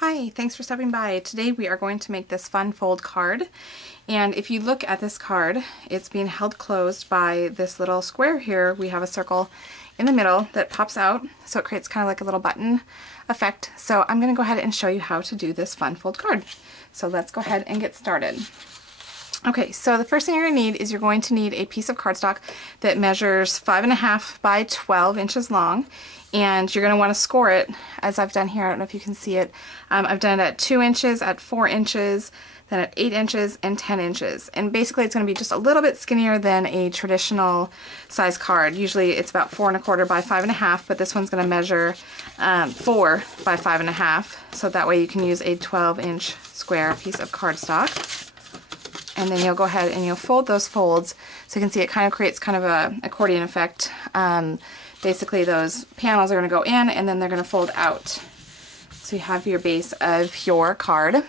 Hi, thanks for stopping by. Today we are going to make this fun fold card. And if you look at this card, it's being held closed by this little square here. We have a circle in the middle that pops out, so it creates kind of like a little button effect. So I'm going to go ahead and show you how to do this fun fold card. So let's go ahead and get started. Okay, so the first thing you're going to need is you're going to need a piece of cardstock that measures 5.5 by 12 inches long. And you're going to want to score it, as I've done here. I don't know if you can see it. I've done it at 2 inches, at 4 inches, then at 8 inches, and 10 inches. And basically it's going to be just a little bit skinnier than a traditional size card. Usually it's about 4.25 by 5.5, but this one's going to measure 4 by 5.5. So that way you can use a 12-inch square piece of cardstock. And then you'll go ahead and you'll fold those folds. So you can see it kind of creates kind of a accordion effect. Basically those panels are going to go in and then they're going to fold out. So you have your base of your card.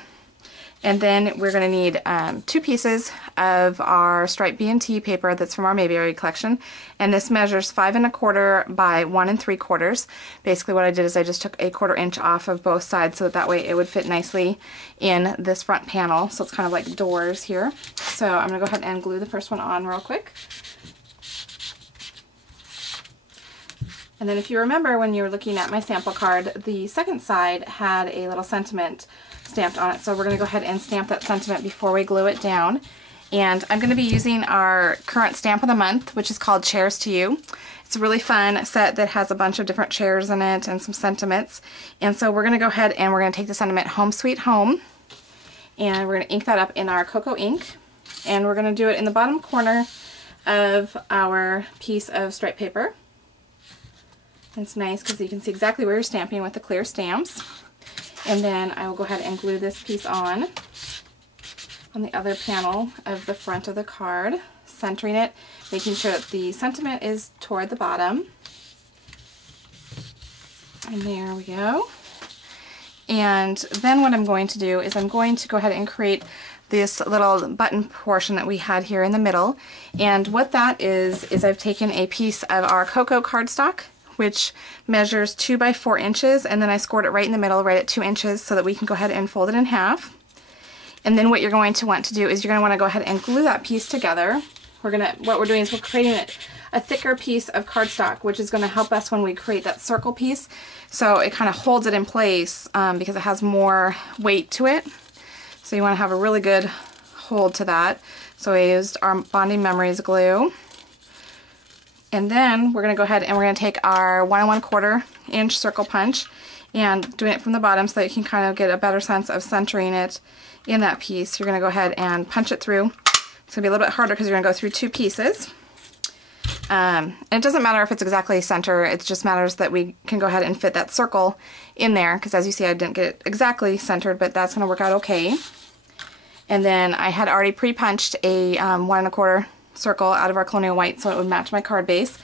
And then we're going to need 2 pieces of our striped B&T paper that's from our Mayberry collection. And this measures 5.25 by 1 3/4. Basically what I did is I just took a 1/4 inch off of both sides so that way it would fit nicely in this front panel. So it's kind of like doors here. So I'm going to go ahead and glue the first one on real quick. And then if you remember when you were looking at my sample card, the second side had a little sentiment stamped on it. So we're going to go ahead and stamp that sentiment before we glue it down. And I'm going to be using our current stamp of the month, which is called Cheers to You. It's a really fun set that has a bunch of different chairs in it and some sentiments. And so we're going to go ahead and we're going to take the sentiment Home Sweet Home. And we're going to ink that up in our cocoa ink. And we're going to do it in the bottom corner of our piece of striped paper. It's nice because you can see exactly where you're stamping with the clear stamps. And then I will go ahead and glue this piece on the other panel of the front of the card, centering it, making sure that the sentiment is toward the bottom. And there we go. And then what I'm going to do is I'm going to go ahead and create this little button portion that we had here in the middle. And what that is I've taken a piece of our cocoa cardstock, which measures 2 by 4 inches, and then I scored it right in the middle, right at 2 inches, so that we can go ahead and fold it in half. And then what you're going to want to do is you're going to want to go ahead and glue that piece together. What we're doing is we're creating a thicker piece of cardstock, which is going to help us when we create that circle piece. So it kind of holds it in place because it has more weight to it. So you want to have a really good hold to that. So I used our Bonding Memories glue. And then we're going to go ahead and we're going to take our 1 1/4 inch circle punch and doing it from the bottom so that you can kind of get a better sense of centering it in that piece. You're going to go ahead and punch it through. It's going to be a little bit harder because you're going to go through 2 pieces. And it doesn't matter if it's exactly center, it just matters that we can go ahead and fit that circle in there, because as you see I didn't get it exactly centered, but that's going to work out okay. And then I had already pre-punched a 1 1/4 circle out of our Colonial White so it would match my card base.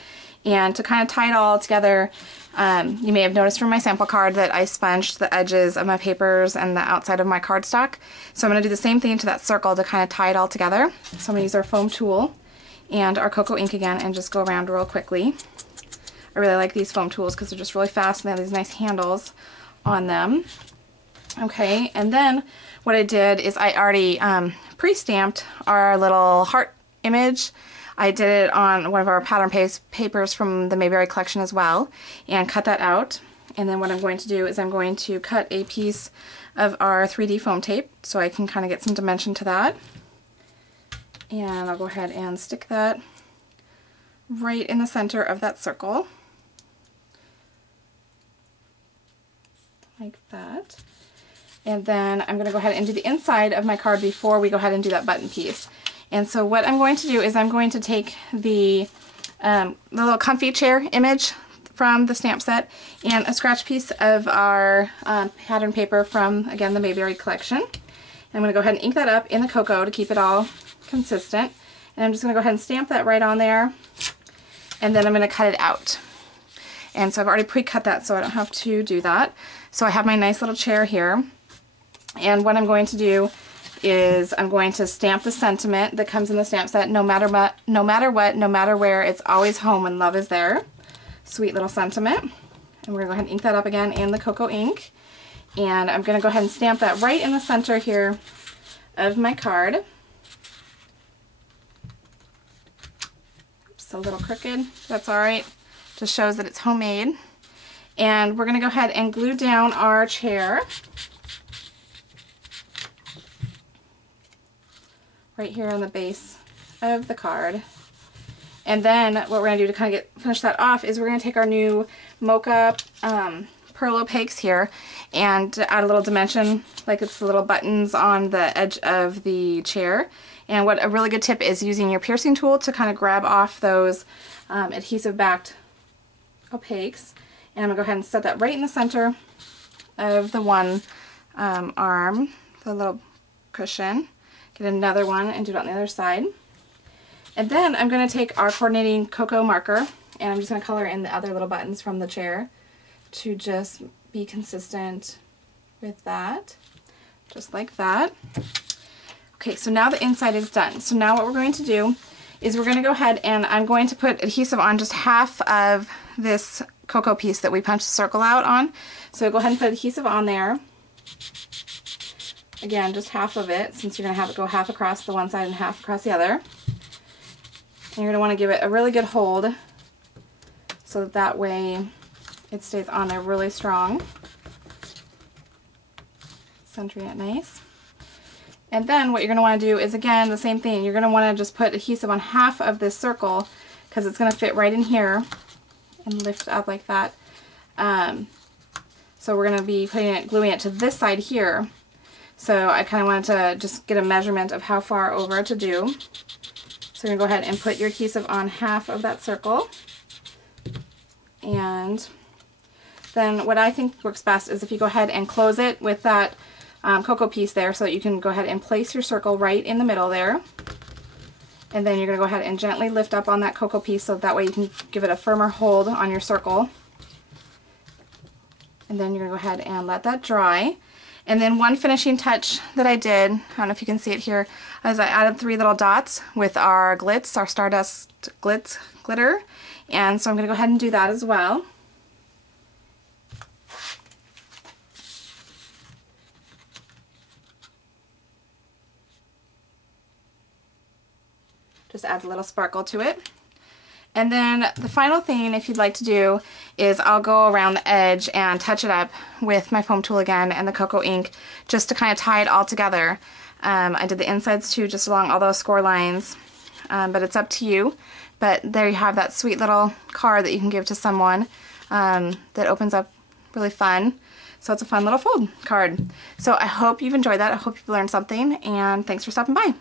And to kind of tie it all together, you may have noticed from my sample card that I sponged the edges of my papers and the outside of my cardstock. So I'm going to do the same thing to that circle to kind of tie it all together. So I'm going to use our foam tool and our cocoa ink again and just go around real quickly. I really like these foam tools because they're just really fast and they have these nice handles on them. Okay, and then what I did is I already pre-stamped our little heart image. I did it on one of our pattern papers from the Mayberry collection as well and cut that out. And then what I'm going to do is I'm going to cut a piece of our 3D foam tape so I can kind of get some dimension to that. And I'll go ahead and stick that right in the center of that circle. Like that. And then I'm going to go ahead and do the inside of my card before we go ahead and do that button piece. And so what I'm going to do is I'm going to take the little comfy chair image from the stamp set and a scratch piece of our pattern paper from, again, the Mayberry collection. And I'm going to go ahead and ink that up in the cocoa to keep it all consistent. And I'm just going to go ahead and stamp that right on there. And then I'm going to cut it out. And so I've already pre-cut that so I don't have to do that. So I have my nice little chair here. And what I'm going to do is I'm going to stamp the sentiment that comes in the stamp set, no matter what, no matter where, it's always home when love is there. Sweet little sentiment. And we're going to go ahead and ink that up again in the cocoa ink. And I'm going to go ahead and stamp that right in the center here of my card. It's a little crooked, that's alright. Just shows that it's homemade. And we're going to go ahead and glue down our chair right here on the base of the card. And then what we're going to do to kind of finish that off is we're going to take our new Mocha pearl opaques here and add a little dimension, like it's the little buttons on the edge of the chair. And what a really good tip is using your piercing tool to kind of grab off those adhesive backed opaques. And I'm going to go ahead and set that right in the center of the one arm, the little cushion. Get another one and do it on the other side. And then I'm going to take our coordinating cocoa marker and I'm just going to color in the other little buttons from the chair to just be consistent with that, just like that. Okay, so now the inside is done. So now what we're going to do is we're going to go ahead and I'm going to put adhesive on just half of this cocoa piece that we punched the circle out on. So go ahead and put adhesive on there. Again, just half of it, since you're going to have it go half across the one side and half across the other. And you're going to want to give it a really good hold so that way it stays on there really strong. Centering it nice. And then what you're going to want to do is, again, the same thing. You're going to want to just put adhesive on half of this circle because it's going to fit right in here and lift up like that. So we're going to be gluing it to this side here. So I kind of wanted to just get a measurement of how far over to do. So you're going to go ahead and put your adhesive on half of that circle. And then what I think works best is if you go ahead and close it with that cocoa piece there so that you can go ahead and place your circle right in the middle there. And then you're going to go ahead and gently lift up on that cocoa piece so that way you can give it a firmer hold on your circle. And then you're going to go ahead and let that dry. And then one finishing touch that I did, I don't know if you can see it here, is I added 3 little dots with our glitz, our Stardust Glitz glitter. And so I'm going to go ahead and do that as well. Just adds a little sparkle to it. And then the final thing, if you'd like to do, is I'll go around the edge and touch it up with my foam tool again and the cocoa ink just to kind of tie it all together. I did the insides too, just along all those score lines, but it's up to you. But there you have that sweet little card that you can give to someone that opens up really fun. So it's a fun little fold card. So I hope you've enjoyed that. I hope you've learned something, and thanks for stopping by.